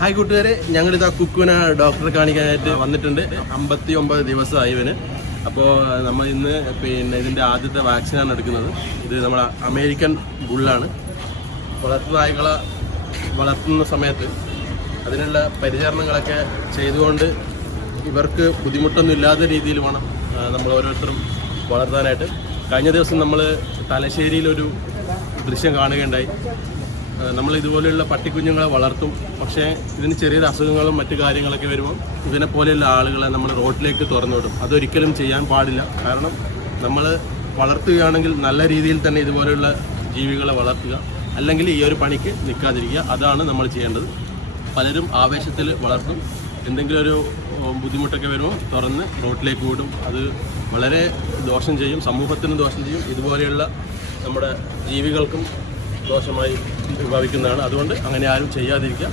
Hi കൂട്ടുകാരെ, ഞങ്ങളിതാ കുക്കുവിനെ ഡോക്ടറെ കാണിക്കാനായിട്ട് വന്നിട്ടുണ്ട്. 59 ദിവസമായി ഇവന്. അപ്പോൾ നമ്മൾ ഇന്ന് ഇതിൻ്റെ ആദ്യത്തെ വാക്സിനാണ് എടുക്കുന്നത്. ഇത് നമ്മളെ അമേരിക്കൻ ബുള്ളാണ്. നായ്ക്കളെ വളർത്തുന്ന സമയത്ത് അതിനുള്ള പരിചരണങ്ങളൊക്കെ ചെയ്തുകൊണ്ട് ഇവർക്ക് ബുദ്ധിമുട്ടൊന്നും ഇല്ലാത്ത രീതിയിൽ വേണം നമ്മൾ ഓരോരുത്തരും വളർത്താനായിട്ട്. കഴിഞ്ഞ ദിവസം നമ്മൾ തലശ്ശേരിയിലൊരു ദൃശ്യം കാണുകയുണ്ടായി. നമ്മൾ ഇതുപോലെയുള്ള പട്ടിക്കുഞ്ഞുങ്ങളെ വളർത്തും, പക്ഷേ ഇതിന് ചെറിയൊരു അസുഖങ്ങളും മറ്റു കാര്യങ്ങളൊക്കെ വരുമ്പോൾ ഇതിനെ പോലെയുള്ള ആളുകളെ നമ്മൾ റോഡിലേക്ക് തുറന്നു വിടും. അതൊരിക്കലും ചെയ്യാൻ പാടില്ല. കാരണം നമ്മൾ വളർത്തുകയാണെങ്കിൽ നല്ല രീതിയിൽ തന്നെ ഇതുപോലെയുള്ള ജീവികളെ വളർത്തുക, അല്ലെങ്കിൽ ഈ ഒരു പണിക്ക് നിൽക്കാതിരിക്കുക. അതാണ് നമ്മൾ ചെയ്യേണ്ടത്. പലരും ആവേശത്തിൽ വളർത്തും, എന്തെങ്കിലും ഒരു ബുദ്ധിമുട്ടൊക്കെ വരുമ്പോൾ തുറന്ന് റോഡിലേക്ക് വിടും. അത് വളരെ ദോഷം ചെയ്യും, സമൂഹത്തിന് ദോഷം ചെയ്യും, ഇതുപോലെയുള്ള നമ്മുടെ ജീവികൾക്കും ദോഷമായി ഭവിക്കുന്നതാണ്. അതുകൊണ്ട് അങ്ങനെ ആരും ചെയ്യാതിരിക്കുക.